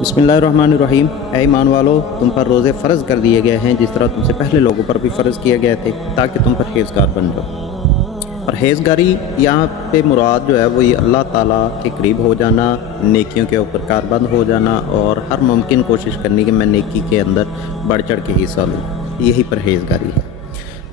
बिस्मिल्लाहिर्रहमानिर्रहीम। ऐ ईमान वालो, तुम पर रोज़े फ़र्ज़ कर दिए गए हैं जिस तरह तुमसे पहले लोगों पर भी फ़र्ज़ किए गए थे, ताकि तुम परहेज़गार बन जाओ। परहेज़गारी यहाँ पे मुराद जो है वो ये अल्लाह ताला के करीब हो जाना, नेकियों के ऊपर कारबंद हो जाना और हर मुमकिन कोशिश करनी कि मैं नेकी के अंदर बढ़ चढ़ के हिस्सा लूँ, यही परहेज़गारी है।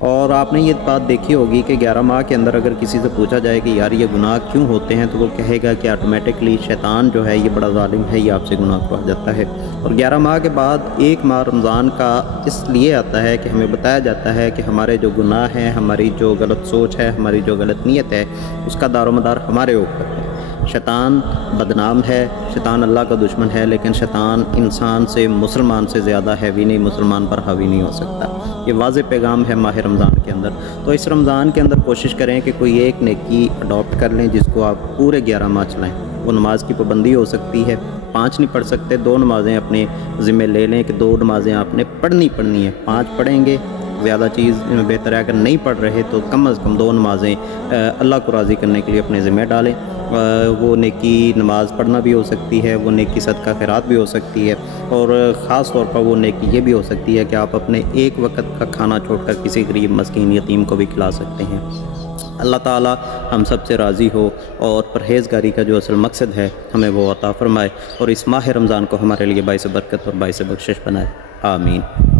और आपने ये बात देखी होगी कि 11 माह के अंदर अगर किसी से पूछा जाए कि यार ये गुनाह क्यों होते हैं, तो वो कहेगा कि ऑटोमेटिकली शैतान जो है ये बड़ा ज़ालिम है, ये आपसे गुनाह करवा जाता है। और 11 माह के बाद एक माह रमज़ान का इसलिए आता है कि हमें बताया जाता है कि हमारे जो गुनाह हैं, हमारी जो गलत सोच है, हमारी जो गलत नीयत है, उसका दारोमदार हमारे ऊपर है। शैतान बदनाम है, शैतान अल्लाह का दुश्मन है, लेकिन शैतान इंसान से, मुसलमान से ज़्यादा हैवी नहीं, मुसलमान पर हावी नहीं हो सकता। ये वाज़ेह पैगाम है माह रमज़ान के अंदर। तो इस रमज़ान के अंदर कोशिश करें कि कोई एक नेकी अडॉप्ट कर लें जिसको आप पूरे 11 माह चलाएँ। वो नमाज की पाबंदी हो सकती है, 5 नहीं पढ़ सकते, 2 नमाज़ें अपने ज़िम्मे ले लें कि 2 नमाज़ें आपने पढ़नी है। 5 पढ़ेंगे ज़्यादा चीज़ बेहतर है, अगर नहीं पढ़ रहे तो कम अज़ कम 2 नमाज़ें अल्लाह को राज़ी करने के लिए अपने ज़िम्मे डालें। वो नेकी नमाज़ पढ़ना भी हो सकती है, वो नेकी सदका खैरात भी हो सकती है, और ख़ास तौर पर वो नेकी ये भी हो सकती है कि आप अपने एक वक्त का खाना छोड़कर किसी गरीब मस्कीन यतीम को भी खिला सकते हैं। अल्लाह ताला हम सब से राज़ी हो और परहेज़गारी का जो असल मकसद है हमें वो अता फ़रमाए, और इस माह रमज़ान को हमारे लिए बाइस बरकत और बाइस बख्शिश बनाए। आमीन।